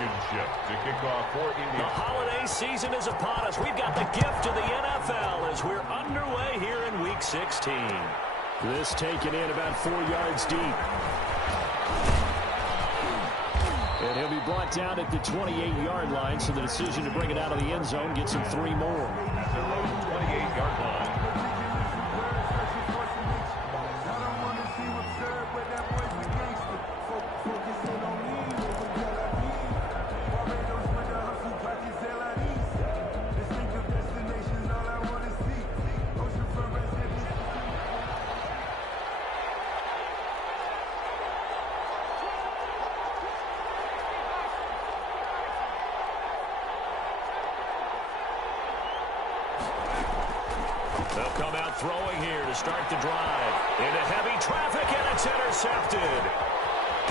championship to kick off for India. The holiday season is upon us. We've got the gift of the NFL as we're underway here in Week 16. This taken in about 4 yards deep. And he'll be brought down at the 28-yard line, so the decision to bring it out of the end zone gets him 3 more. At their own 28-yard line. They'll come out throwing here to start the drive. Into heavy traffic, and it's intercepted.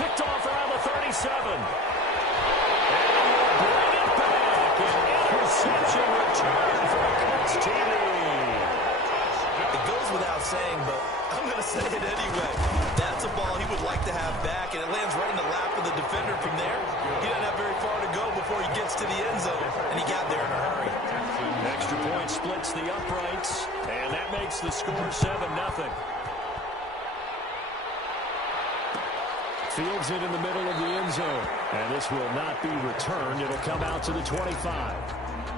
Picked off around the 37. And we'll bring it back. An interception return for a Colts TD. It goes without saying, but I'm going to say it anyway. That's a ball he would like to have back, and it lands right in the lap of the defender from there. He doesn't have very far to go before he gets to the end zone, and he got there in a hurry. Extra point splits the uprights, and that makes the score 7-0. Fields it in the middle of the end zone, and this will not be returned. It'll come out to the 25.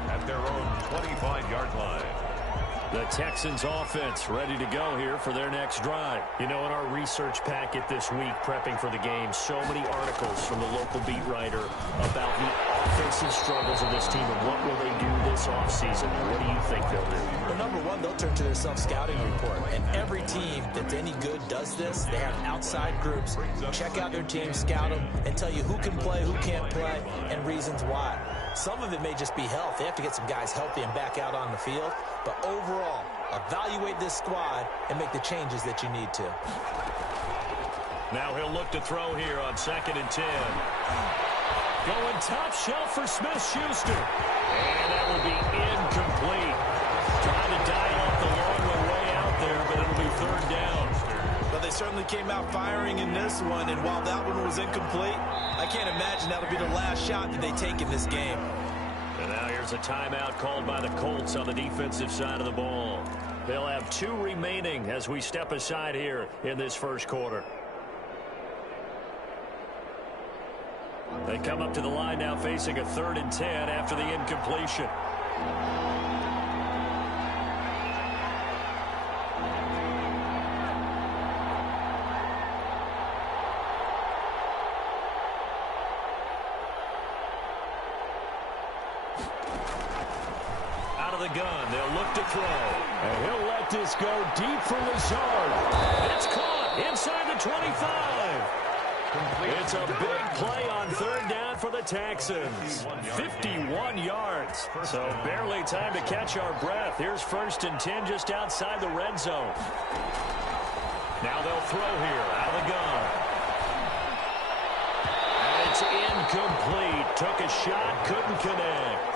At their own 25-yard line. The Texans offense ready to go here for their next drive. You know, in our research packet this week, prepping for the game, so many articles from the local beat writer about the offensive struggles of this team and what will they do this offseason. What do you think they'll do? Well, number one, they'll turn to their self-scouting report. And every team that's any good does this. They have outside groups. Check out their team, scout them, and tell you who can play, who can't play, and reasons why. Some of it may just be health. They have to get some guys healthy and back out on the field. But overall, evaluate this squad and make the changes that you need to. Now he'll look to throw here on 2nd and 10. Going top shelf for Smith-Schuster. And that will be incomplete. Trying to dial up the long way out there, but it'll be 3rd down. But they certainly came out firing in this one, and while that one was incomplete, I can't imagine that'll be the last shot that they take in this game. And now here's a timeout called by the Colts on the defensive side of the ball. They'll have 2 remaining as we step aside here in this first quarter. They come up to the line now facing a 3rd and 10 after the incompletion. Out of the gun, they'll look to throw. And he'll let this go deep for Lazard. It's caught inside the 25. It's a big play on 3rd down for the Texans. 51 yards. So barely time to catch our breath. Here's 1st and 10 just outside the red zone. Now they'll throw here out of the gun. And it's incomplete. Took a shot, couldn't connect.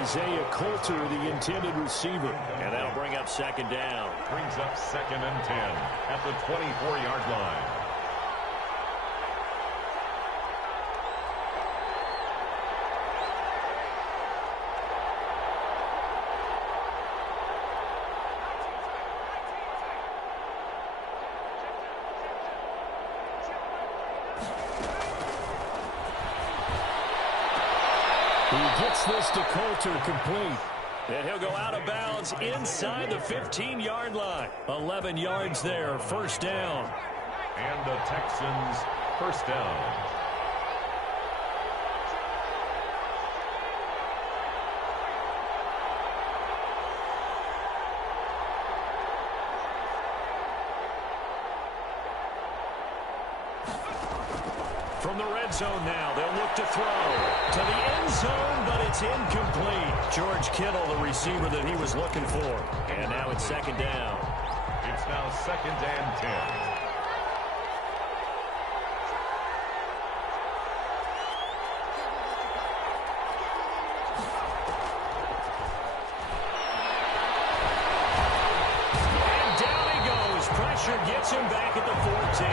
Isaiah Coulter, the intended receiver. And that'll bring up 2nd down. Brings up 2nd and 10 at the 24-yard line. He gets this to Coulter complete. And he'll go out of bounds inside the 15-yard line. 11 yards there, 1st down. And the Texans, 1st down. From the red zone now, they'll look to throw to the end zone, but it's incomplete. George Kittle, the receiver that he was looking for. And now it's 2nd down. It's now 2nd and 10. Gets him back at the 14.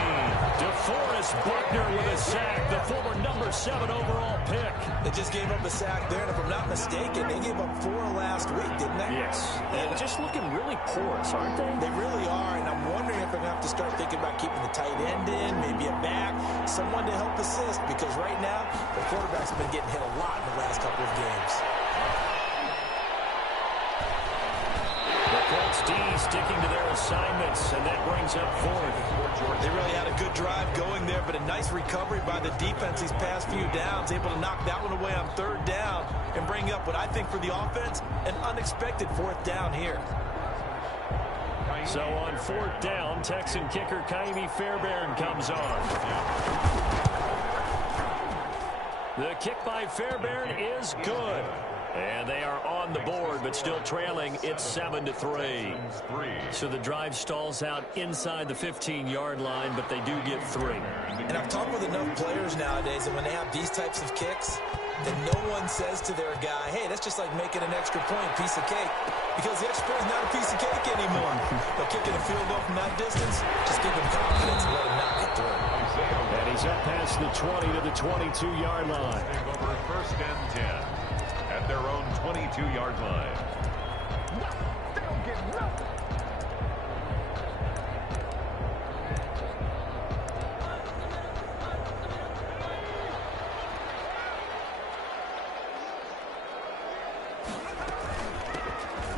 DeForest Buckner with a sack, the former number 7 overall pick. The just gave up a sack there, and if I'm not mistaken, they gave up 4 last week, didn't they? Yes, and just looking really porous, aren't they? They really are, and I'm wondering if they're going to have to start thinking about keeping the tight end in, maybe a back, someone to help assist, because right now, the quarterback's been getting hit a lot in the last couple of games. The Colts D sticking to their assignments, and that brings up 4th. They really had a good drive going there, but a nice recovery by the defense these past few downs, able to knock that one away on 3rd down and bring up what I think for the offense, an unexpected 4th down here. So on 4th down, Texan kicker Kaimi Fairbairn comes on. The kick by Fairbairn is good. And they are on the board, but still trailing. It's 7-3. So the drive stalls out inside the 15-yard line, but they do get 3. And I've talked with enough players nowadays that when they have these types of kicks, then no one says to their guy, hey, that's just like making an extra point, piece of cake. Because the extra point is not a piece of cake anymore. But kicking a field goal from that distance, just give him confidence and let him knock it through. And he's up past the 20 to the 22-yard line. Over 1st and 10 at their own 22-yard line.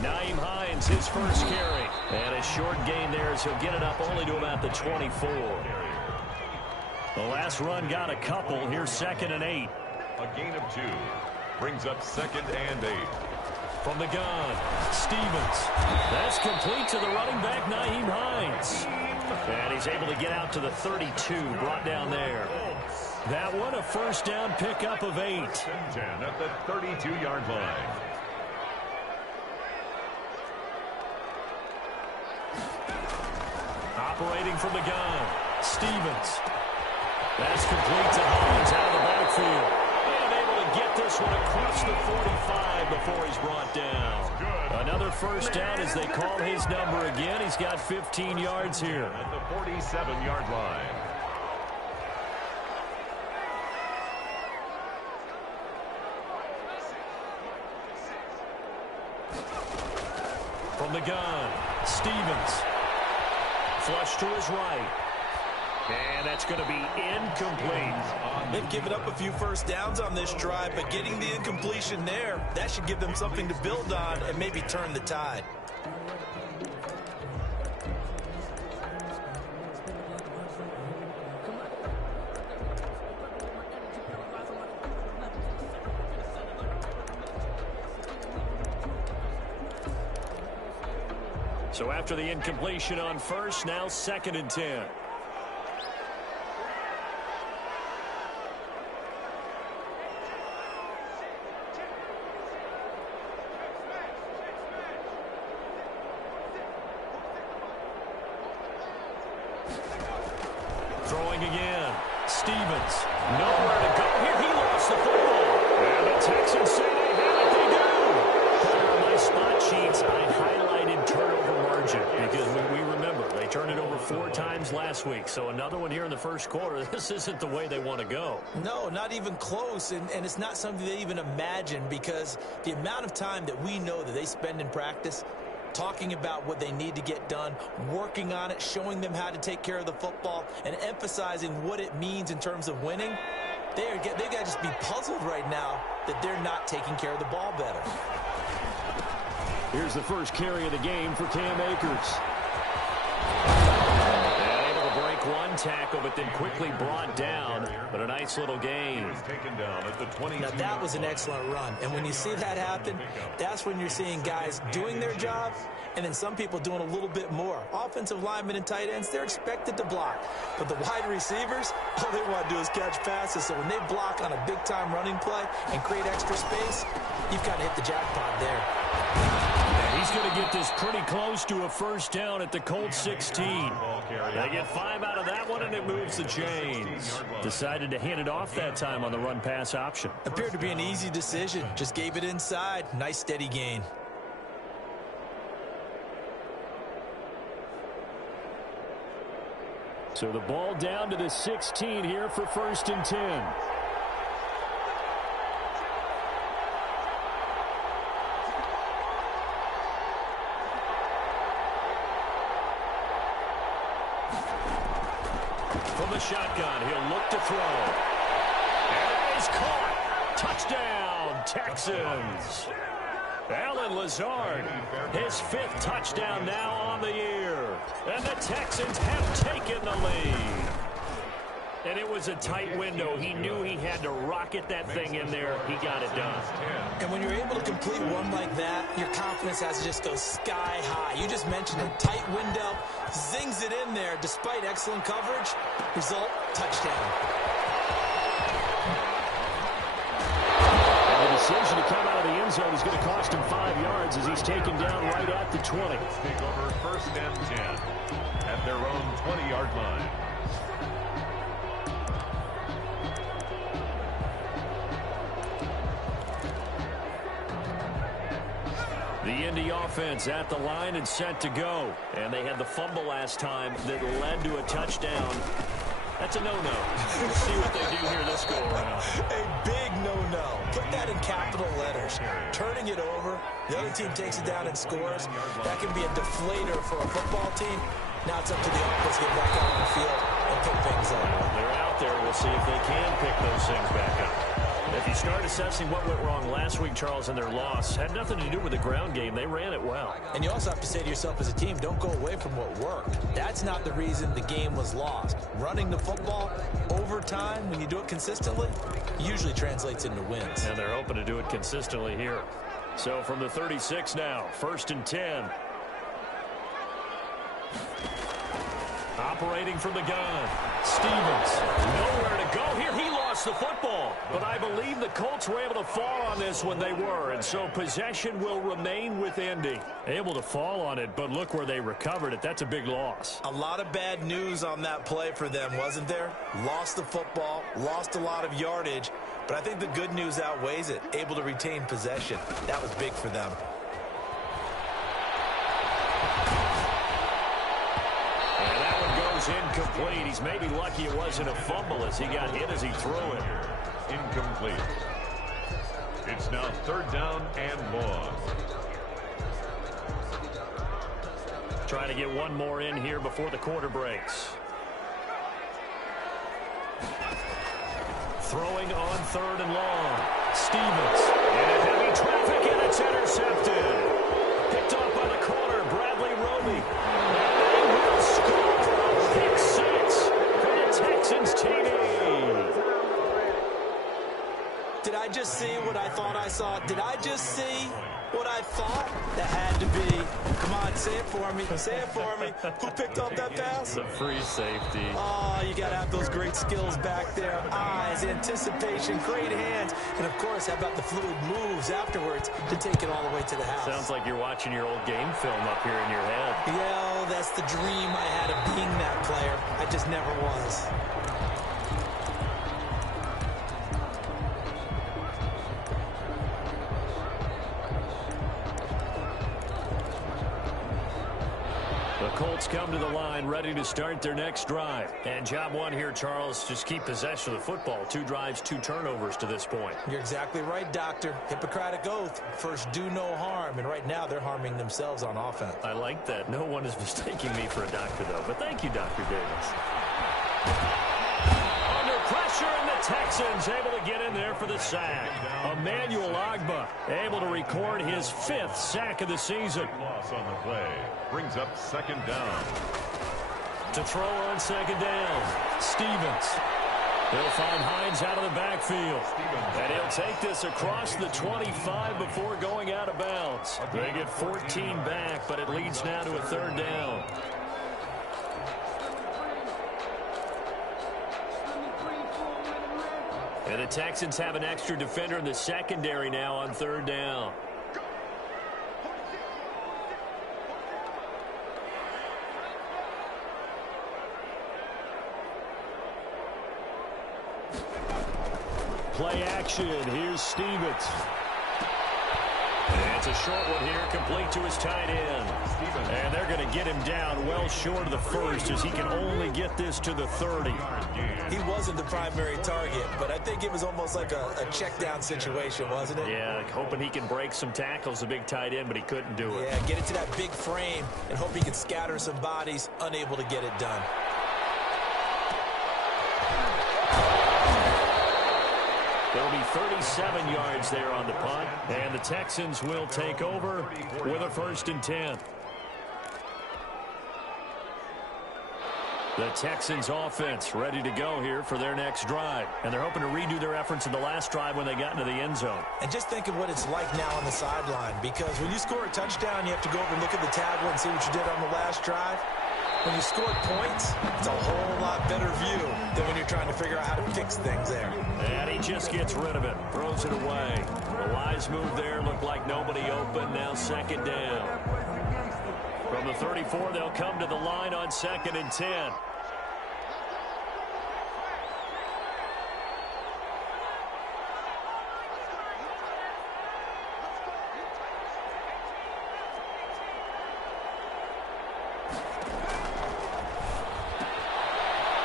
Nyheim Hines, his first carry. And a short gain there as he'll get it up only to about the 24. The last run got a couple. Here's 2nd and 8. A gain of 2. Brings up 2nd and 8. From the gun, Stevens. That's complete to the running back, Nyheim Hines. And he's able to get out to the 32, brought down there. That one, a 1st down pickup of 8. 10 at the 32-yard line. Operating from the gun, Stevens. That's complete to Hines out of the backfield. And able to get this one across the 45 before he's brought down. Another 1st down as they call his number again. He's got 15 yards here. At the 47-yard line. From the gun, Stevens. Flush to his right. And that's going to be incomplete. They've given up a few 1st downs on this drive, but getting the incompletion there, that should give them something to build on and maybe turn the tide. So after the incompletion on 1st, now 2nd and 10. Throwing again. Stevens. Nowhere to go here. He lost the football. And the Texans say they have it. They do. On my spot sheets, I highlighted turnover margin because we remember they turned it over 4 times last week. So another one here in the 1st quarter. This isn't the way they want to go. No, not even close. And it's not something they even imagine, because the amount of time that we know that they spend in practice talking about what they need to get done, working on it, showing them how to take care of the football, and emphasizing what it means in terms of winning. They've got to just be puzzled right now that they're not taking care of the ball better. Here's the first carry of the game for Cam Akers. Able to break one tackle, but then quickly brought down. But a nice little gain. Taken down at the 22. Now, that was an excellent run. And when you see that happen, that's when you're seeing guys doing their job, and then some people doing a little bit more. Offensive linemen and tight ends, they're expected to block. But the wide receivers, all they want to do is catch passes. So when they block on a big-time running play and create extra space, you've got to hit the jackpot there. He's going to get this pretty close to a 1st down at the Colts 16. They get 5 out of that one, and it moves the chains. Decided to hand it off that time on the run-pass option. Appeared to be an easy decision. Just gave it inside. Nice, steady gain. So the ball down to the 16 here for 1st and 10. the shotgun. He'll look to throw. And it is caught. Touchdown, Texans. Allen Lazard, his 5th touchdown now on the year. And the Texans have taken the lead. And it was a tight window. He knew he had to rocket that thing in there. He got it done. And when you're able to complete one like that, your confidence has to just go sky high. You just mentioned a tight window, zings it in there despite excellent coverage. Result, touchdown. And the decision to come out of the end zone is going to cost him 5 yards as he's taken down right at the 20. Take over 1st and 10 at their own 20-yard line. The Indy offense at the line and set to go. And they had the fumble last time that led to a touchdown. That's a no-no. We'll see what they do here this go-around. A big no-no. Put that in capital letters. Turning it over, the other team takes it down and scores. That can be a deflator for a football team. Now it's up to the offense to get back out on the field and pick things up. They're out there. We'll see if they can pick those things back up. If you start assessing what went wrong last week, Charles, in their loss, had nothing to do with the ground game. They ran it well. And you also have to say to yourself as a team, don't go away from what worked. That's not the reason the game was lost. Running the football over time, when you do it consistently, usually translates into wins. And they're hoping to do it consistently here. So from the 36 now, 1st and 10. Operating from the gun. Stevens, nowhere to go here. He lost the football. But I believe the Colts were able to fall on this when they were. And so possession will remain with Indy. Able to fall on it, but look where they recovered it. That's a big loss. A lot of bad news on that play for them, wasn't there? Lost the football, lost a lot of yardage. But I think the good news outweighs it. Able to retain possession. That was big for them. Incomplete. He's maybe lucky it wasn't a fumble as he got hit as he threw it. Incomplete. It's now 3rd down and long. Trying to get one more in here before the quarter breaks. Throwing on 3rd and long. Stevens. In heavy traffic, and it's intercepted. Picked off by the corner, Bradley Roby. And they will score. Pick 6 for the Texans TD. Did I just see what I thought I saw? Did I just see what I thought? That had to be. Come on, say it for me. Say it for me. Who picked up that pass? It's a free safety. Oh, you got to have those great skills back there. Eyes, anticipation, great hands. And, of course, how about the fluid moves afterwards to take it all the way to the house? Sounds like you're watching your old game film up here in your head. Yeah, that's the dream I had of being that player. I just never was. Colts come to the line ready to start their next drive. And job one here, Charles, just keep possession of the football. 2 drives, 2 turnovers to this point. You're exactly right, Doctor. Hippocratic oath. First, do no harm. And right now, they're harming themselves on offense. I like that. No one is mistaking me for a doctor, though. But thank you, Dr. Davis. Under pressure, and the Texans able to get in there for the sack. Emmanuel Ogbah able to record his 5th sack of the season. Loss on the play brings up 2nd down. To throw on 2nd down, Stevens. He'll find Hines out of the backfield. And he'll take this across the 25 before going out of bounds. They get 14 back, but it leads now to a 3rd down. And the Texans have an extra defender in the secondary now on 3rd down. Play action. Here's Stevens. And it's a short one here, complete to his tight end. And they're going to get him down well short of the 1st as he can only get this to the 30. He wasn't the primary target, but I think it was almost like a check down situation, wasn't it? Yeah, hoping he can break some tackles, a big tight end, but he couldn't do it. Yeah, get it to that big frame and hope he can scatter some bodies, unable to get it done. There'll be 37 yards there on the punt, and the Texans will take over with a 1st and 10. The Texans offense ready to go here for their next drive. And they're hoping to redo their efforts in the last drive when they got into the end zone. And just think of what it's like now on the sideline, because when you score a touchdown, you have to go over and look at the tablet and see what you did on the last drive. When you scored points, it's a whole lot better view than when you're trying to figure out how to fix things there. And he just gets rid of it, throws it away. The wise move there, looked like nobody open, now 2nd down. From the 34, they'll come to the line on 2nd and 10.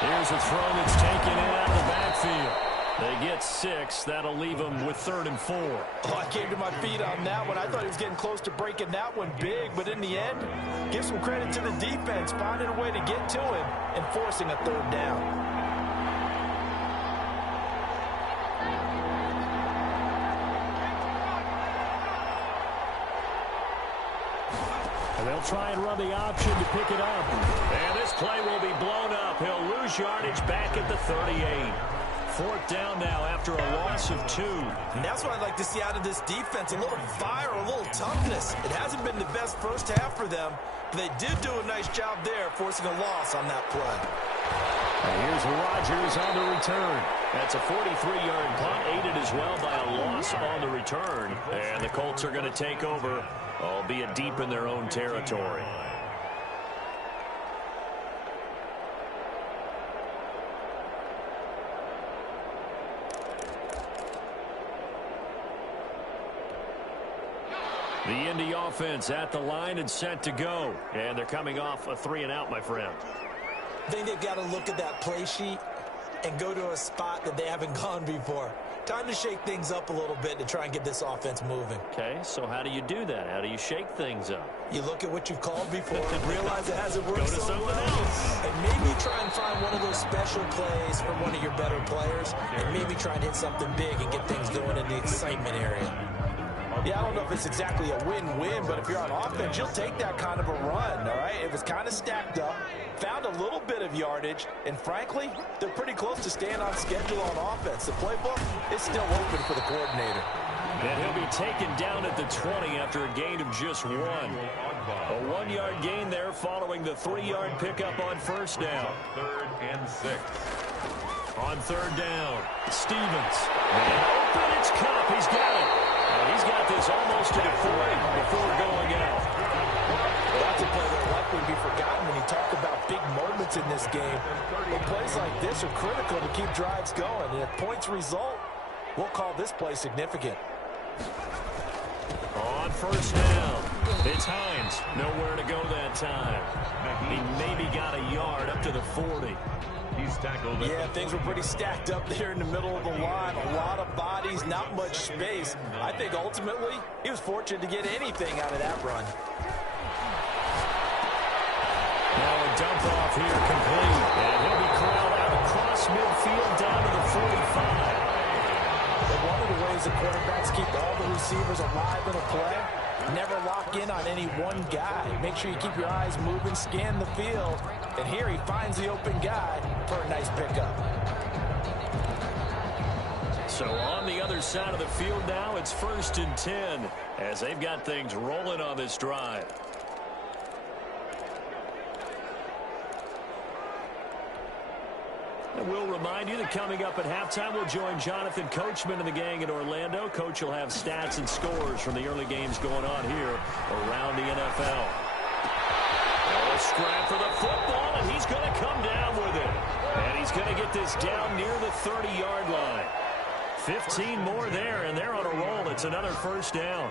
Here's a throw that's taken in out of the backfield. They get 6. That'll leave them with 3rd and 4. Oh, I came to my feet on that one. I thought he was getting close to breaking that one big, but in the end, give some credit to the defense, finding a way to get to him and forcing a 3rd down. And they'll try and run the option to pick it up. And this play will be blown up. He'll lose yardage back at the 38. 4th down now after a loss of 2. And that's what I'd like to see out of this defense. A little fire, a little toughness. It hasn't been the best first half for them, but they did do a nice job there forcing a loss on that play. And here's Rodgers on the return. That's a 43-yard punt, aided as well by a loss on the return. And the Colts are going to take over, albeit deep in their own territory. The Indy offense at the line and set to go. And they're coming off a 3-and-out, my friend. I think they've got to look at that play sheet and go to a spot that they haven't gone before. Time to shake things up a little bit to try and get this offense moving. Okay, so how do you do that? How do you shake things up? You look at what you've called before and realize it hasn't worked Go to so well. else. And maybe try and find one of those special plays from one of your better players and maybe try and hit something big and get things going in the excitement area. Yeah, I don't know if it's exactly a win-win, but if you're on offense, you'll take that kind of a run, all right? It was kind of stacked up, found a little bit of yardage, and frankly, they're pretty close to staying on schedule on offense. The playbook is still open for the coordinator. And he'll be taken down at the 20 after a gain of just 1. A 1-yard gain there following the 3-yard pickup on 1st down. 3rd and 6. On 3rd down, Stevens. And open, it's Cup. He's got it. And he's got this almost to the 40 before going out. Well, that's a play that will likely be forgotten when you talk about big moments in this game. But plays like this are critical to keep drives going. And if points result, we'll call this play significant. On 1st down, it's Hines. Nowhere to go that time. He maybe got a yard up to the 40. He's tackled. Yeah, things were pretty stacked up there in the middle of the line. A lot of bodies, not much space. I think ultimately he was fortunate to get anything out of that run. Now a dump off here complete. And he'll be corralled out across midfield down to the 45. But one of the ways the quarterbacks keep all the receivers alive in a play, never lock in on any one guy. Make sure you keep your eyes moving, scan the field. And here he finds the open guy for a nice pickup. So on the other side of the field now, it's 1st and 10 as they've got things rolling on this drive. And we'll remind you that coming up at halftime, we'll join Jonathan Coachman and the gang in Orlando. Coach will have stats and scores from the early games going on here around the NFL. A scrap for the football, and he's going to come down with it. And he's going to get this down near the 30-yard line. 15 more there, and they're on a roll. It's another 1st down.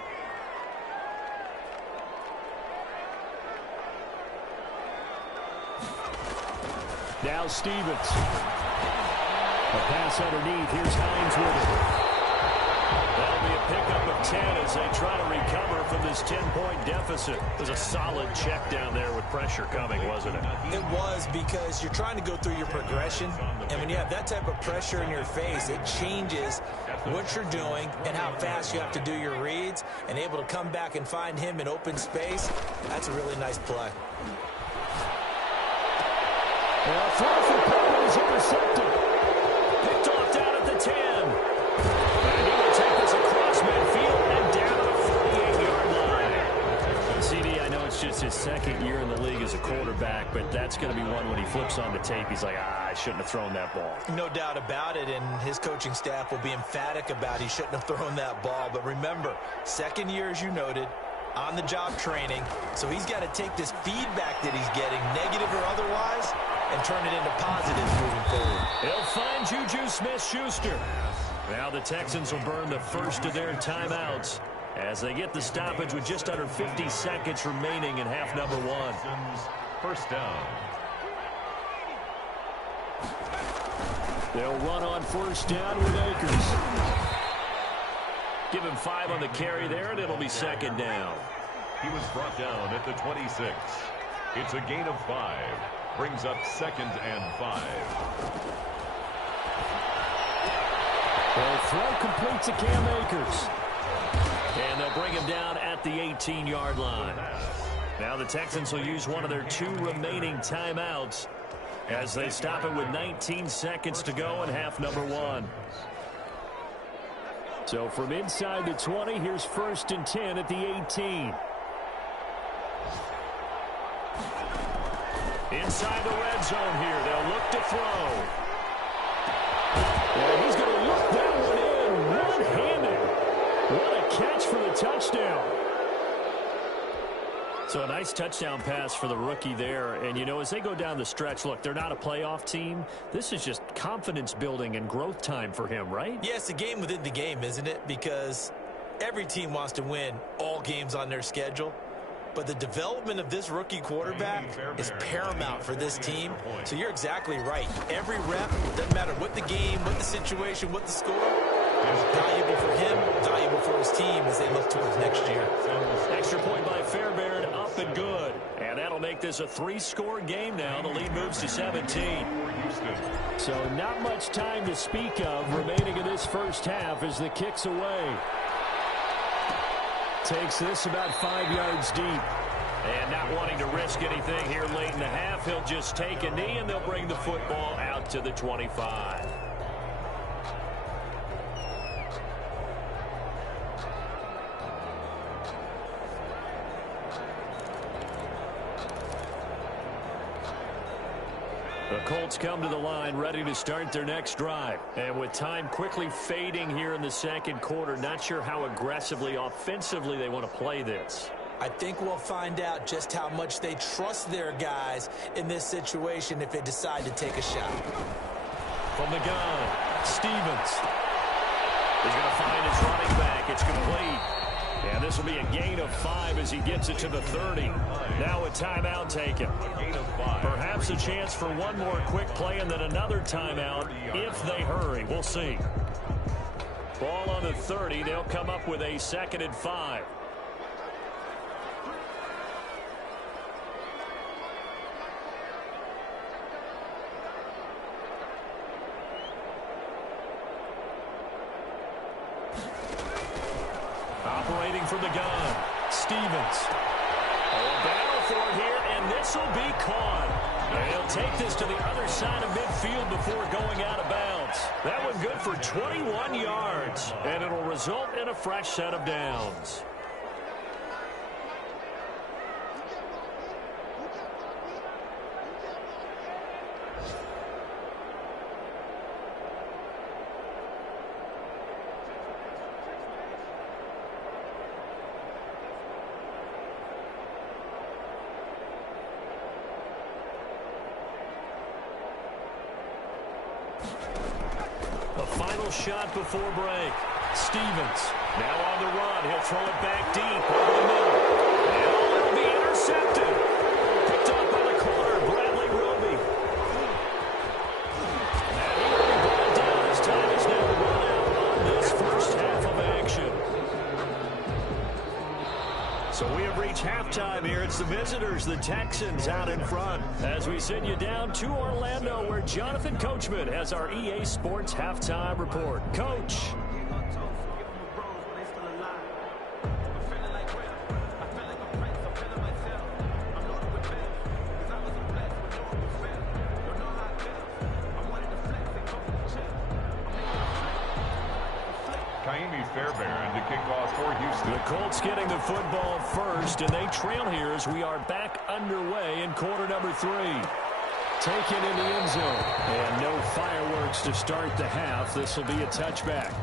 Now Stevens. A pass underneath. Here's Hines with it. That'll be a pickup of 10 as they try to recover from this 10-point deficit. It was a solid check down there with pressure coming, wasn't it? It was, because you're trying to go through your progression, and when you have that type of pressure in your face, it changes what you're doing and how fast you have to do your reads and able to come back and find him in open space, that's a really nice play. Well, throw for power is intercepted. Picked off down at the 10. And he will take this across midfield and down to the 48-yard line. CD, I know it's just his second year in the league as a quarterback, but that's going to be one when he flips on the tape. He's like, I shouldn't have thrown that ball. No doubt about it, and his coaching staff will be emphatic about he shouldn't have thrown that ball. But remember, second year, as you noted, on-the-job training, so he's got to take this feedback that he's getting, negative or otherwise, and turn it into positives moving forward. He'll find Juju Smith-Schuster. Now the Texans will burn the first of their timeouts as they get the stoppage with just under 50 seconds remaining in half number one. First down. They'll run on first down with Akers. Give him 5 on the carry there, and it'll be second down. He was brought down at the 26. It's a gain of 5. Brings up 2nd and 5. They'll throw complete to Cam Akers. And they'll bring him down at the 18-yard line. Now the Texans will use one of their 2 remaining timeouts as they stop it with 19 seconds to go in half number one. So from inside the 20, here's 1st and 10 at the 18. Inside the red zone here. They'll look to throw. And he's going to look that one in one-handed. What a catch for the touchdown. So a nice touchdown pass for the rookie there. And, you know, as they go down the stretch, look, they're not a playoff team. This is just confidence building and growth time for him, right? Yeah, it's a game within the game, isn't it? Because every team wants to win all games on their schedule. But the development of this rookie quarterback is paramount for this team. So you're exactly right. Every rep, doesn't matter what the game, what the situation, what the score, is valuable for him, valuable for his team as they look towards next year. Extra point by Fairbairn, up and good. And that'll make this a 3-score game now. The lead moves to 17. So not much time to speak of remaining in this first half as the kick's away. Takes this about 5 yards deep. And not wanting to risk anything here late in the half, he'll just take a knee and they'll bring the football out to the 25. The Colts come to the line ready to start their next drive. And with time quickly fading here in the second quarter, not sure how aggressively, offensively they want to play this. I think we'll find out just how much they trust their guys in this situation if they decide to take a shot. From the gun, Stevens. He's going to find his running back. It's complete. And this will be a gain of 5 as he gets it to the 30. Now a timeout taken. Perhaps a chance for one more quick play and then another timeout if they hurry. We'll see. Ball on the 30. They'll come up with a 2nd and 5. Operating from the gun, Stevens. Oh, battle for it here, and this will be caught. And he'll take this to the other side of midfield before going out of bounds. That one good for 21 yards, and it'll result in a fresh set of downs. Shot before break. Stevens now on the run. He'll throw it back deep over the middle. And it'll be intercepted. Picked up by the corner, Bradley Roby. And he will be brought down. His time is now run out on this first half of action. So we have reached halftime here. It's the visitors, the Texans, out in front. As we send you down to Orlando, where Jonathan Coachman has our EA Sports Halftime Report. Coach. and to kick off for Houston. The Colts getting the football first, and they trail here as we are back underway in quarter number 3. Taken in the end zone. And no fireworks to start the half. This will be a touchback.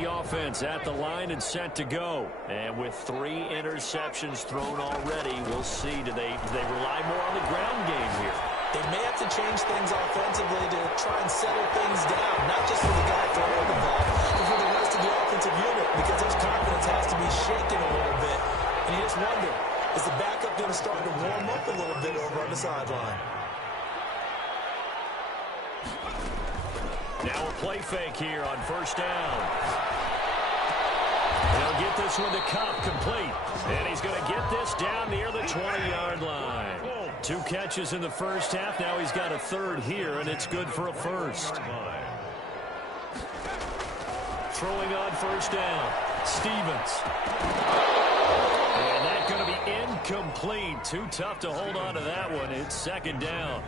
Offense at the line and set to go. And with 3 interceptions thrown already, we'll see. Do they rely more on the ground game here? They may have to change things offensively to try and settle things down, not just for the guy throwing the ball, but for the rest of the offensive unit, because his confidence has to be shaken a little bit. And you just wonder, is the backup going to start to warm up a little bit over on the sideline? Now a play fake here on first down. He'll get this one to Cup, complete. And he's going to get this down near the 20-yard line. 2 catches in the first half. Now he's got a third here, and it's good for a first. Throwing on first down. Stevens. And that's going to be incomplete. Too tough to hold on to that one. It's second down.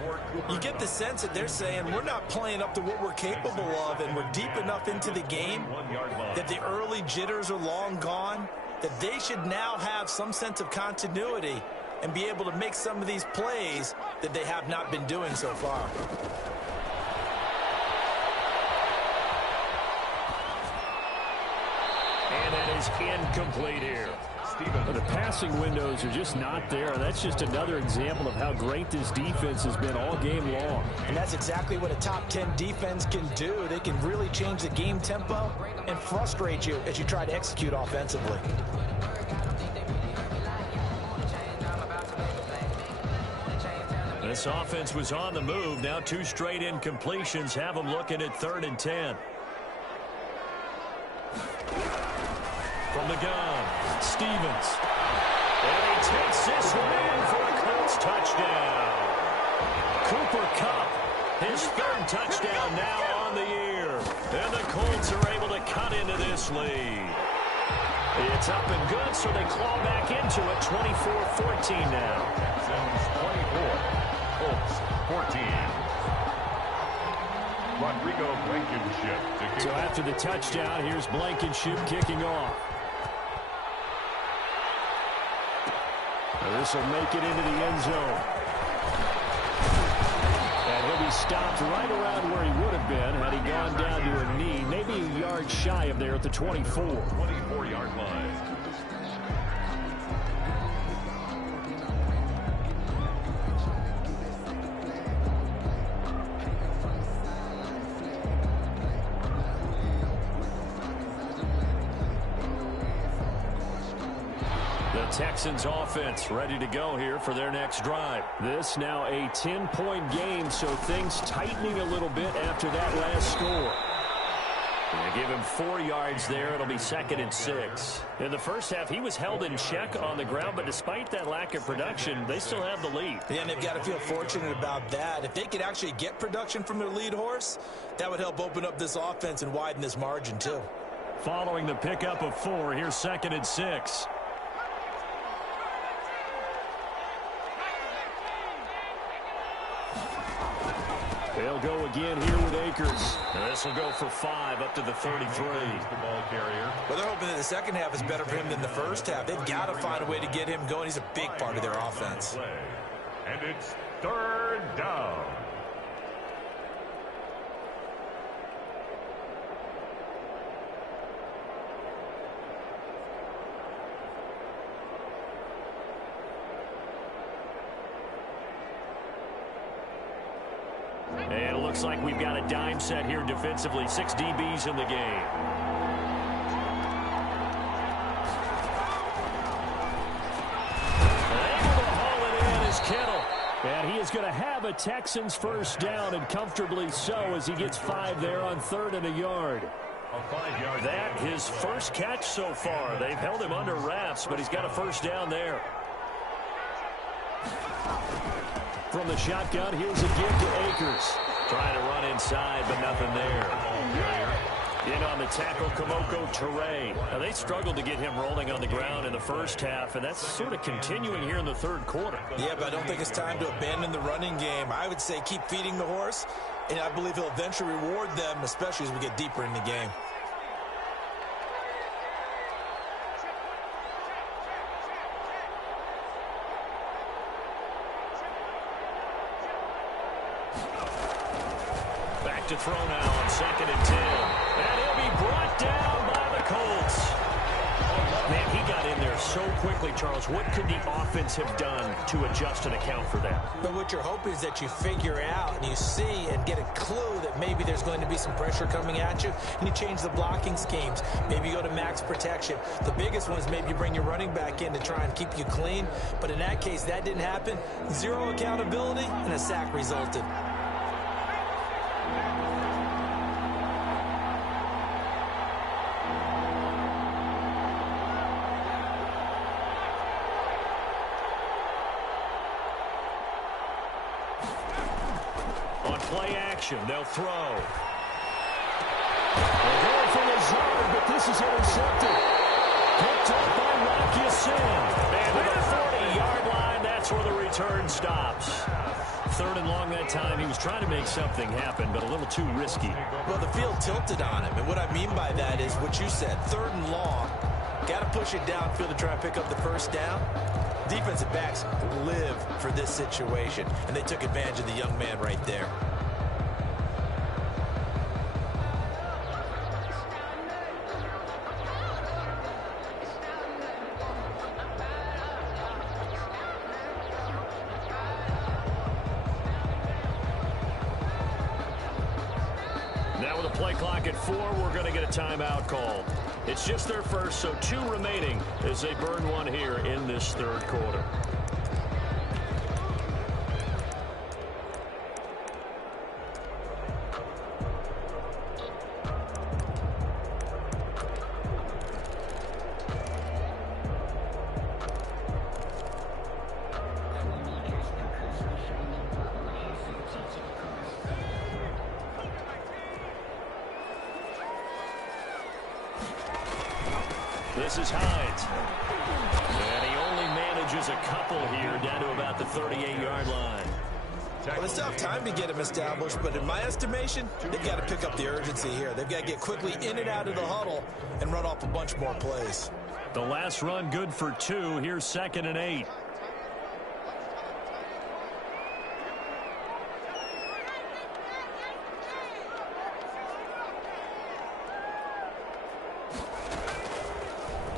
You get the sense that they're saying we're not playing up to what we're capable of, and we're deep enough into the game that the early jitters are long gone, that they should now have some sense of continuity and be able to make some of these plays that they have not been doing so far. And that is incomplete here. The passing windows are just not there. That's just another example of how great this defense has been all game long. And that's exactly what a top 10 defense can do. They can really change the game tempo and frustrate you as you try to execute offensively. This offense was on the move. Now 2 straight incompletions have them looking at 3rd and 10. From the gun, Stevens. And he takes this one in for a Colts touchdown. Cooper Kupp, his 3rd touchdown now on the year. And the Colts are able to cut into this lead. It's up and good, so they claw back into it. 24-14 now. Texans 24, Colts 14. Rodrigo Blankenship. So after the touchdown, here's Blankenship kicking off. This will make it into the end zone. And he'll be stopped right around where he would have been had he gone down to a knee, maybe a yard shy of there at the 24. 24-yard line. Texans offense ready to go here for their next drive. This now a 10-point game, so things tightening a little bit after that last score. They give him 4 yards there. It'll be 2nd and 6. In the first half, he was held in check on the ground, but despite that lack of production, they still have the lead. Yeah, and they've got to feel fortunate about that. If they could actually get production from their lead horse, that would help open up this offense and widen this margin too. Following the pickup of 4, here's 2nd and 6. They'll go again here with Akers. This will go for 5 up to the 33. The ball carrier. Well, they're hoping that the second half is better for him than the first half. They've got to find a way to get him going. He's a big part of their offense. And it's 3rd down. And it looks like we've got a dime set here defensively. 6 DBs in the game. Able to haul it in is Kittle. And he is going to have a Texans first down, and comfortably so, as he gets 5 there on 3rd and a yard. That his first catch so far. They've held him under wraps, but he's got a first down there. From the shotgun, here's a give to Akers. Trying to run inside, but nothing there. In on the tackle, Ture. Now, they struggled to get him rolling on the ground in the first half, and that's sort of continuing here in the third quarter. Yeah, but I don't think it's time to abandon the running game. I would say keep feeding the horse, and I believe he'll eventually reward them, especially as we get deeper in the game. Back to throw now on 2nd and 10. And he'll be brought down by the Colts. Man, he got in there so quickly, Charles. What could the offense have done to adjust and account for that? But what you're hoping is that you figure out and you see and get a clue that maybe there's going to be some pressure coming at you, and you change the blocking schemes. Maybe you go to max protection. The biggest one is maybe you bring your running back in to try and keep you clean. But in that case, that didn't happen. Zero accountability, and a sack resulted. Play action, they'll throw. They're going for Lazard, but this is intercepted. Picked up by Rocky Sin. And to the 40-yard line, that's where the return stops. 3rd and long that time. He was trying to make something happen, but a little too risky. Well, the field tilted on him, and what I mean by that is what you said, 3rd and long. Got to push it downfield to try and pick up the first down. Defensive backs live for this situation, and they took advantage of the young man right there. Now with a play clock at 4, we're going to get a timeout called. It's just their first, so 2 remaining as they burn one here in this 3rd quarter. This is Hines. And he only manages a couple here down to about the 38-yard line. Well, it's tough time to get him established, but in my estimation, they've got to pick up the urgency here. They've got to get quickly in and out of the huddle and run off a bunch more plays. The last run good for 2. Here's 2nd and 8.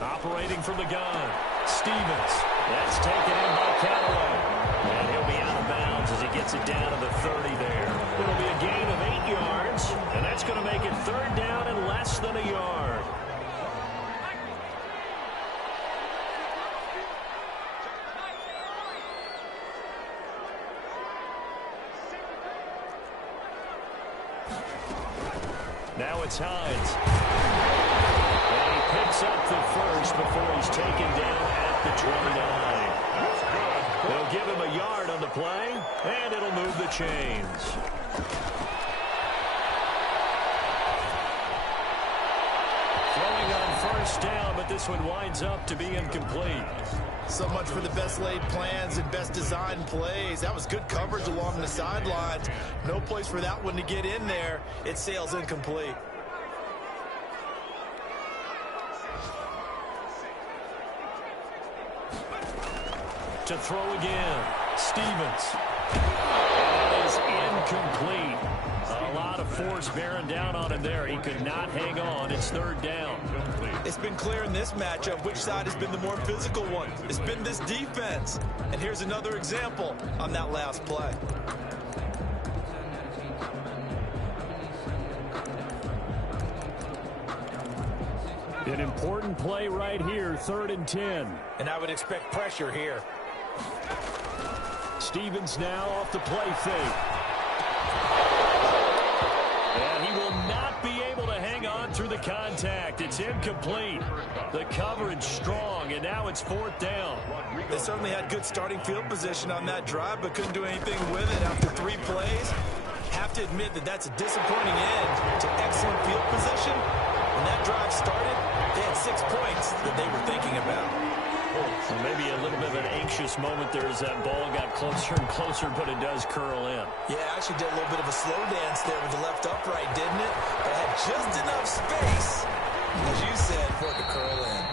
Operating from the gun, Stevens. That's taken in by Callaway. And he'll be out of bounds as he gets it down to the 30 there. It'll be a gain of 8 yards, and that's going to make it 3rd down and less than a yard. Now it's Hines. And he picks up the first before he's taken down at the 29. They'll give him a yard on the play, and it'll move the chains. Throwing on 1st down, but this one winds up to be incomplete. So much for the best laid plans and best designed plays. That was good coverage along the sidelines. No place for that one to get in there. It sails incomplete. To throw again, Stevens. That is incomplete. A lot of force bearing down on him there. He could not hang on. It's 3rd down. It's been clear in this matchup which side has been the more physical one. It's been this defense. And here's another example on that last play. An important play right here, 3rd and 10. And I would expect pressure here. Stevens now off the play fake. And he will not be able to hang on through the the contact. It's incomplete. The coverage strong, and now it's 4th down. They certainly had good starting field position on that drive, but couldn't do anything with it after 3 plays. Have to admit that that's a disappointing end to excellent field position. When that drive started, they had 6 points that they were thinking about. So maybe a little bit of an anxious moment there as that ball got closer and closer, but it does curl in. Yeah, actually did a little bit of a slow dance there with the left upright, didn't it? But had just enough space, as you said, for it to curl in.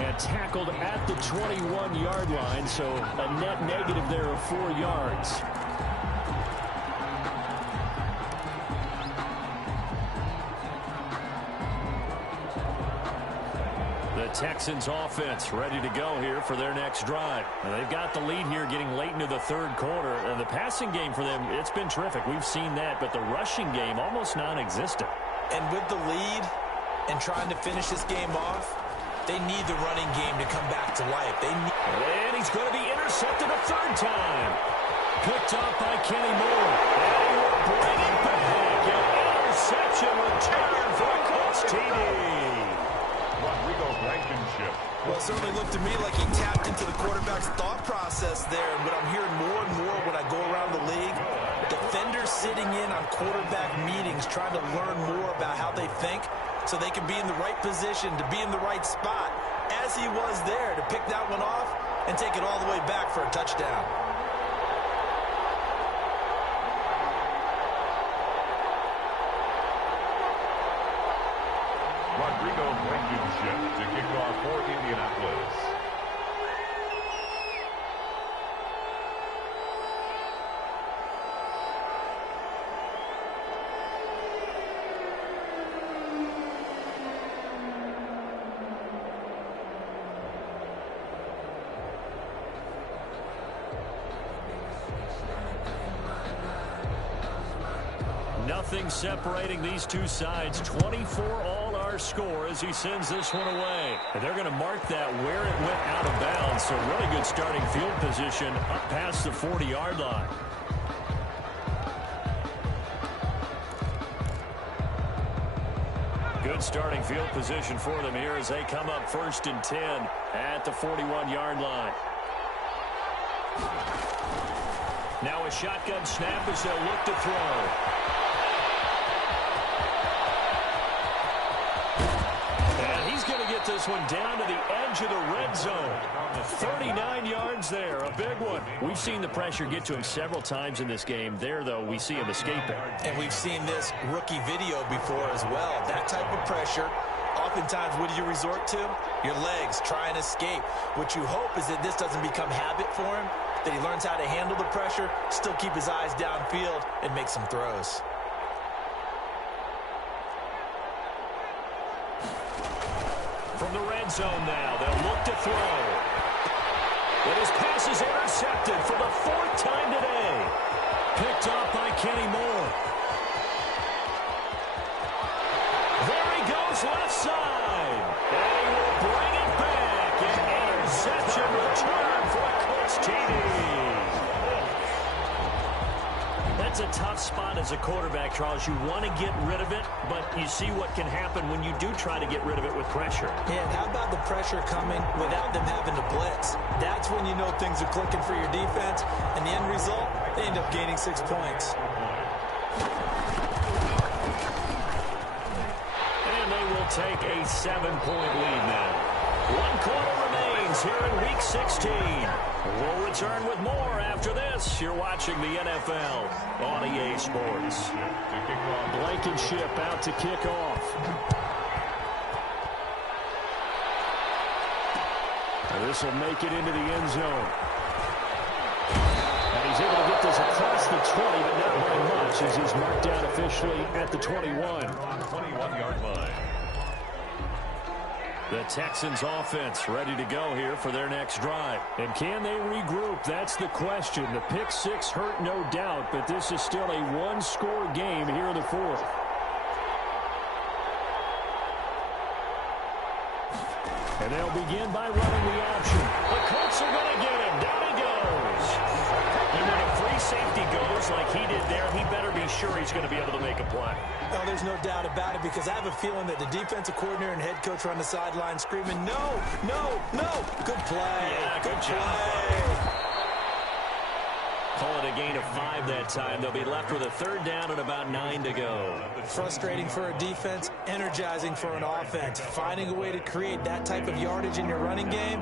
And tackled at the 21-yard line, so a net negative there of 4 yards. Texans offense ready to go here for their next drive. And they've got the lead here getting late into the 3rd quarter. And the passing game for them, it's been terrific. We've seen that, but the rushing game almost non-existent. And with the lead and trying to finish this game off, they need the running game to come back to life. And he's going to be intercepted a 3rd time. Picked up by Kenny Moore. And he will bring it back. An interception return for a Colts TD. Well, it certainly looked to me like he tapped into the quarterback's thought process there. And what I'm hearing more and more when I go around the league, defenders sitting in on quarterback meetings trying to learn more about how they think so they can be in the right position to be in the right spot, as he was there to pick that one off and take it all the way back for a touchdown. To kick off for Indianapolis. Nothing separating these two sides. 24 all our score as he sends this one away. And they're going to mark that where it went out of bounds. So really good starting field position up past the 40-yard line. Good starting field position for them here as they come up 1st and 10 at the 41-yard line. Now a shotgun snap as they'll look to throw. This one down to the edge of the red zone. 39 yards there, a big one. We've seen the pressure get to him several times in this game. There, though, we see him escaping. And we've seen this rookie video before as well. That type of pressure, oftentimes, what do you resort to? Your legs, try and escape. What you hope is that this doesn't become habit for him, that he learns how to handle the pressure, still keep his eyes downfield, and make some throws. From the red zone now, they'll look to throw. And his pass is intercepted for the 4th time today. Picked up by Kenny Moore. There he goes left side. And he will bring it back. An interception return for a Colts TD. That's a tough spot as a quarterback, Charles. You want to get rid of it, but you see what can happen when you do try to get rid of it with pressure. Yeah, and how about the pressure coming without them having to blitz? That's when you know things are clicking for your defense, and the end result, they end up gaining 6 points. And they will take a 7-point lead now. 1 quarter remains here in Week 16. We'll return with more after this. You're watching the NFL on EA Sports. Blankenship out to kick off. And this will make it into the end zone. And he's able to get this across the 20, but not by much as he's marked down officially at the 21. 21-yard line. The Texans offense ready to go here for their next drive. And can they regroup? That's the question. The pick six hurt, no doubt, but this is still a one-score game here in the 4th. And they'll begin by running the option. The Colts are going to get him. Down he goes. And when a free safety goes like he did there, he better be sure he's going to be able to make a play. No, there's no doubt about it, because I have a feeling that the defensive coordinator and head coach are on the sideline screaming, no, no, no. Good play. Yeah, good play. Call it a gain of 5 that time. They'll be left with a third down and about 9 to go. Frustrating for a defense, energizing for an offense. Finding a way to create that type of yardage in your running game,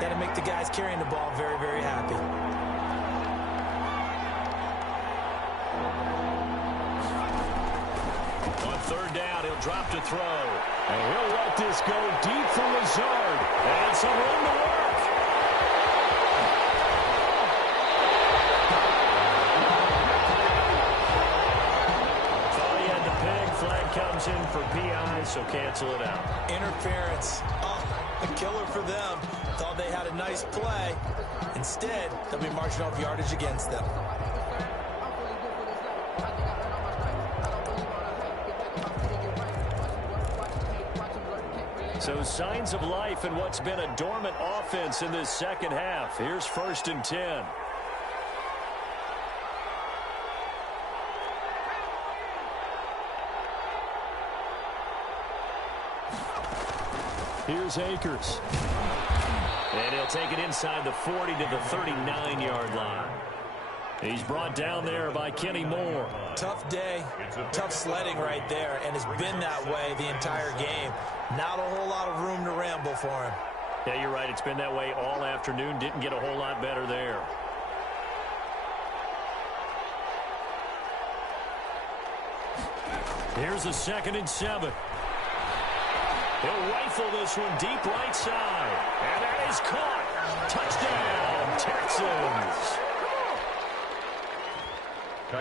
that'll make the guys carrying the ball very, very happy. On third down, he'll drop to throw. And he'll let this go deep for Lazard. And some room to work. Comes in for PI, so cancel it out. Interference. Oh, a killer for them. Thought they had a nice play. Instead, they'll be marching off yardage against them. So signs of life in what's been a dormant offense in this second half. Here's 1st and 10. Here's Akers. And he'll take it inside the 40 to the 39-yard line. He's brought down there by Kenny Moore. Tough day, tough sledding right there, and it's been that way the entire game. Not a whole lot of room to ramble for him. Yeah, you're right. It's been that way all afternoon. Didn't get a whole lot better there. Here's a 2nd and 7. He'll rifle this one deep right side. And that is caught. Touchdown, Texans.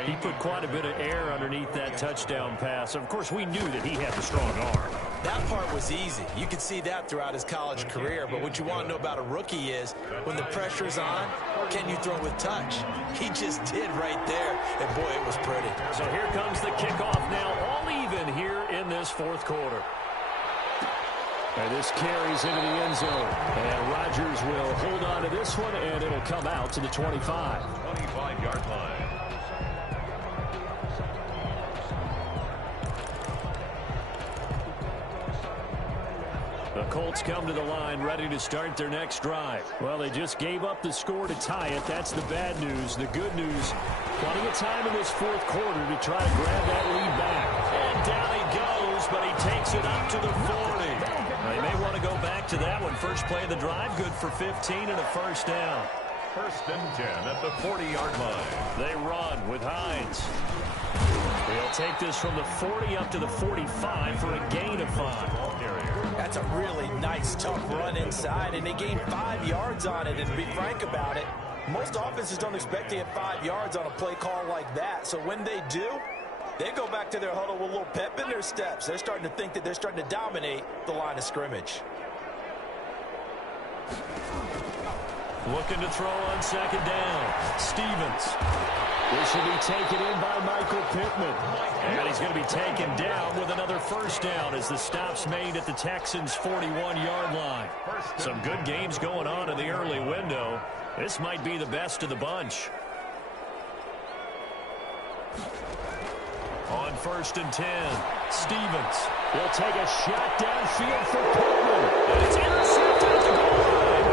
He put quite a bit of air underneath that touchdown pass. Of course, we knew that he had the strong arm. That part was easy. You could see that throughout his college career. But what you want to know about a rookie is when the pressure's on, can you throw with touch? He just did right there. And, boy, it was pretty. So here comes the kickoff now, all even here in this 4th quarter. And this carries into the end zone. And Rodgers will hold on to this one, and it'll come out to the 25. 25-yard line. The Colts come to the line ready to start their next drive. Well, they just gave up the score to tie it. That's the bad news. The good news, plenty of time in this 4th quarter to try to grab that lead back. And down he goes, but he takes it up to the 40. They may want to go back to that one. First play of the drive, good for 15 and a 1st down. 1st and 10 at the 40-yard line. They run with Hines. He'll take this from the 40 up to the 45 for a gain of 5. That's a really nice, tough run inside, and they gained 5 yards on it. And to be frank about it, most offenses don't expect to get 5 yards on a play call like that. So when they do, they go back to their huddle with a little pep in their steps. They're starting to think that they're starting to dominate the line of scrimmage. Looking to throw on 2nd down. Stevens. This will be taken in by Michael Pittman. And he's going to be taken down with another 1st down as the stop's made at the Texans' 41-yard line. Some good games going on in the early window. This might be the best of the bunch. On 1st and 10, Stevens will take a shot downfield for Pittman. And it's intercepted at the goal line.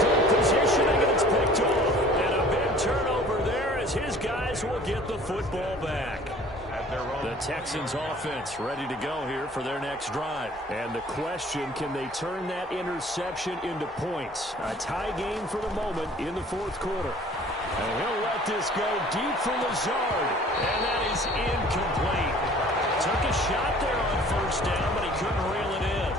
Good positioning, and it's picked off. And a big turnover there as his guys will get the football back. The Texans offense ready to go here for their next drive. And the question, can they turn that interception into points? A tie game for the moment in the 4th quarter. And he'll let this go deep for Lazard. And that is incomplete. Took a shot there on 1st down, but he couldn't reel it in.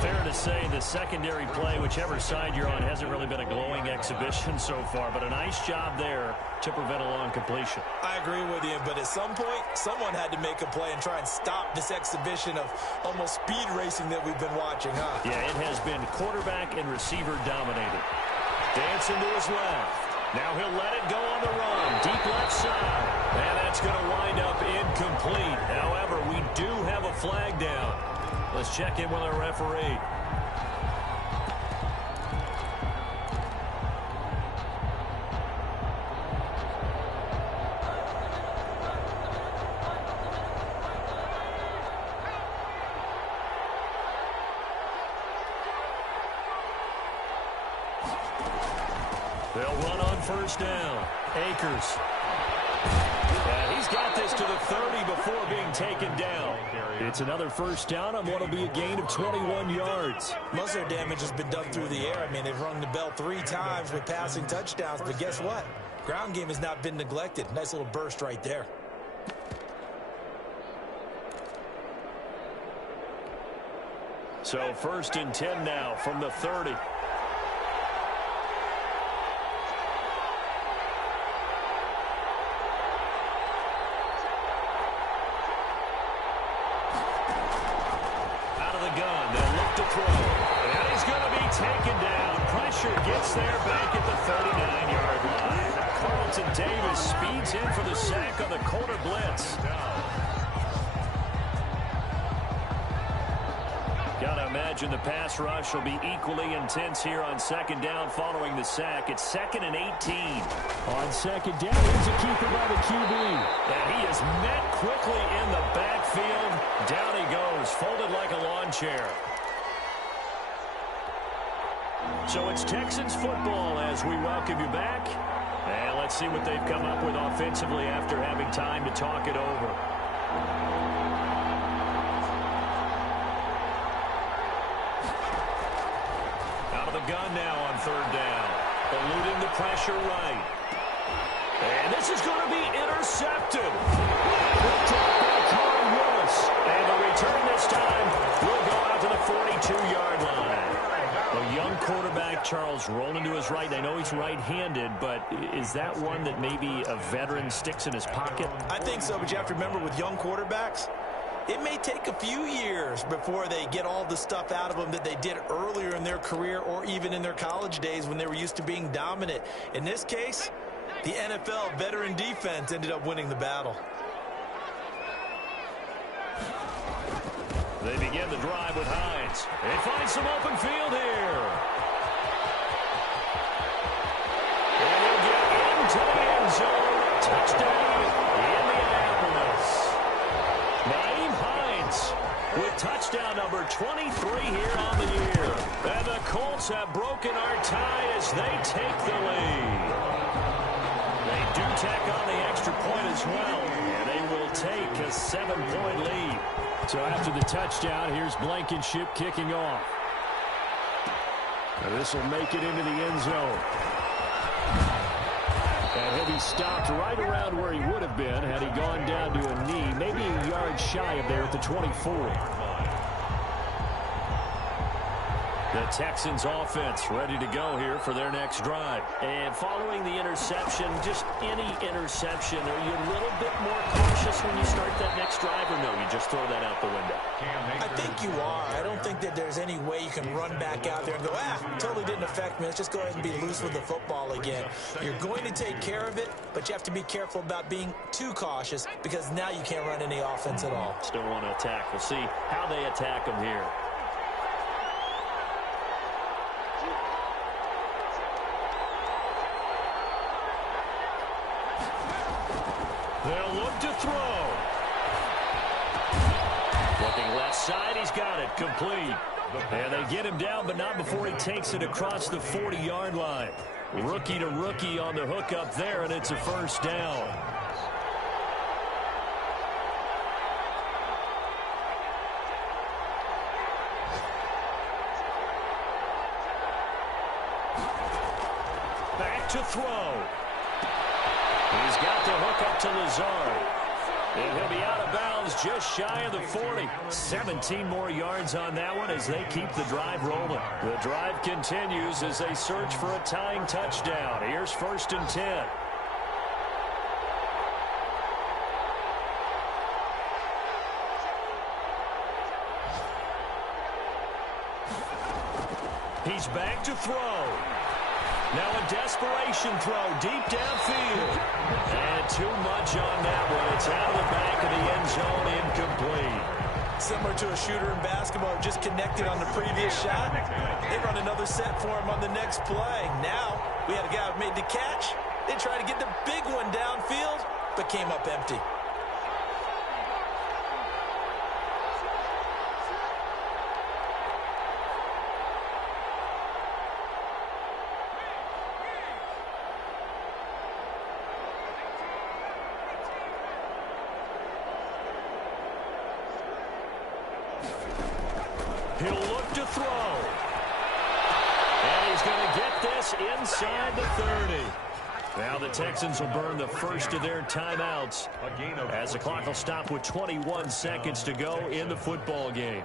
Fair to say the secondary play, whichever side you're on, hasn't really been a glowing exhibition so far, but a nice job there to prevent a long completion. I agree with you, but at some point, someone had to make a play and try and stop this exhibition of almost speed racing that we've been watching, huh? Yeah, it has been quarterback and receiver dominated. Dancing to his left. Now he'll let it go on the run. Deep left side. And that's going to wind up incomplete. However, we do have a flag down. Let's check in with our referee. They'll run on first down. Akers. And he's got this to the 30 before being taken down. It's another first down on what will be a gain of 21 yards. Most of their damage has been done through the air. I mean, they've rung the bell 3 times with passing touchdowns, but guess what? Ground game has not been neglected. Nice little burst right there. So first and 10 now from the 30. Out of the gun, they'll look to throw. And he's going to be taken down. Pressure gets there back at the 39-yard line. Carlton Davis speeds in for the sack on the corner blitz. Gotta imagine the pass rush will be equally intense here on second down following the sack. It's 2nd and 18. On second down, here's a keeper by the QB. And he is met quickly in the backfield. Down he goes, folded like a lawn chair. So it's Texans football as we welcome you back. And let's see what they've come up with offensively after having time to talk it over. Gun now on third down. Eluding the pressure right. And this is going to be intercepted. Picked up by Corey Willis. And the return this time will go out to the 42-yard line. A young quarterback, Charles, rolling to his right. I know he's right-handed, but is that one that maybe a veteran sticks in his pocket? I think so, but you have to remember with young quarterbacks, it may take a few years before they get all the stuff out of them that they did earlier in their career or even in their college days when they were used to being dominant. In this case, the NFL veteran defense ended up winning the battle. They begin the drive with Hines. They find some open field here. And they'll get into the end zone. Touchdown, Indianapolis. With touchdown number 23 here on the year. And the Colts have broken our tie as they take the lead. They do tack on the extra point as well. And they will take a 7-point lead. So after the touchdown, here's Blankenship kicking off. And this will make it into the end zone. And he'll be stopped right around where he would have been had he gone down to a knee, maybe a yard shy of there at the 24. The Texans offense ready to go here for their next drive. And following the interception, just any interception, are you a little bit more cautious when you start that next drive, or no, you just throw that out the window? I think you are. I don't think that there's any way you can run back out there and go, totally didn't affect me. Let's just go ahead and be loose with the football again. You're going to take care of it, but you have to be careful about being too cautious because now you can't run any offense at all. Still want to attack. We'll see how they attack them here. They'll look to throw. Looking left side, he's got it, complete. And they get him down, but not before he takes it across the 40-yard line. Rookie to rookie on the hook up there, and it's a first down. Back to throw. He's got the hook up to Lazard. And he'll be out of bounds just shy of the 40. 17 more yards on that one as they keep the drive rolling. The drive continues as they search for a tying touchdown. Here's 1st and 10. He's back to throw. Now a desperation throw deep downfield. And too much on that one. It's out of the back of the end zone, incomplete. Similar to a shooter in basketball, just connected on the previous shot. They run another set for him on the next play. Now we had a guy who made the catch. They tried to get the big one downfield, but came up empty. throw. And he's going to get this inside the 30. Now the Texans will burn the first of their timeouts as the clock will stop with 21 seconds to go in the football game.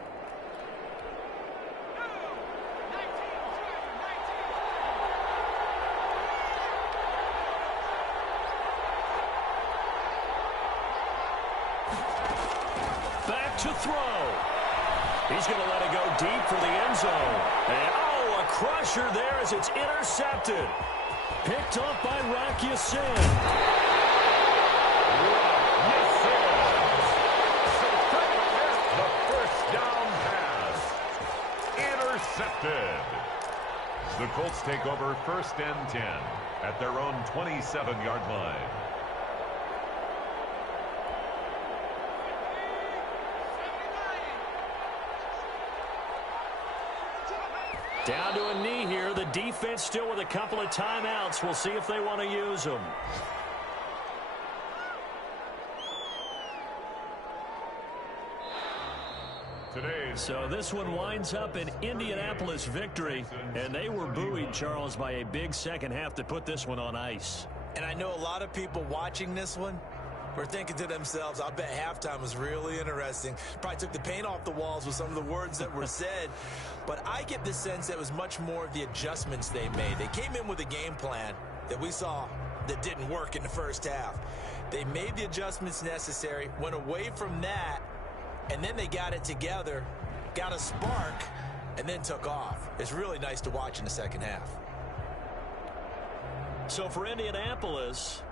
Back to throw. He's going to let it go deep for the end zone. And, a crusher there as it's intercepted. Picked off by Rock Ya-Sin. The first down pass. Intercepted. The Colts take over 1st and 10 at their own 27-yard line. Down to a knee here. The defense still with a couple of timeouts. We'll see if they want to use them. So this one winds up an Indianapolis victory, and they were buoyed, Charles, by a big second half to put this one on ice. And I know a lot of people watching this one were thinking to themselves, I bet halftime was really interesting. Probably took the paint off the walls with some of the words that were said. But I get the sense that it was much more of the adjustments they made. They came in with a game plan that we saw that didn't work in the first half. They made the adjustments necessary, went away from that, and then they got it together, got a spark, and then took off. It's really nice to watch in the second half. So for Indianapolis,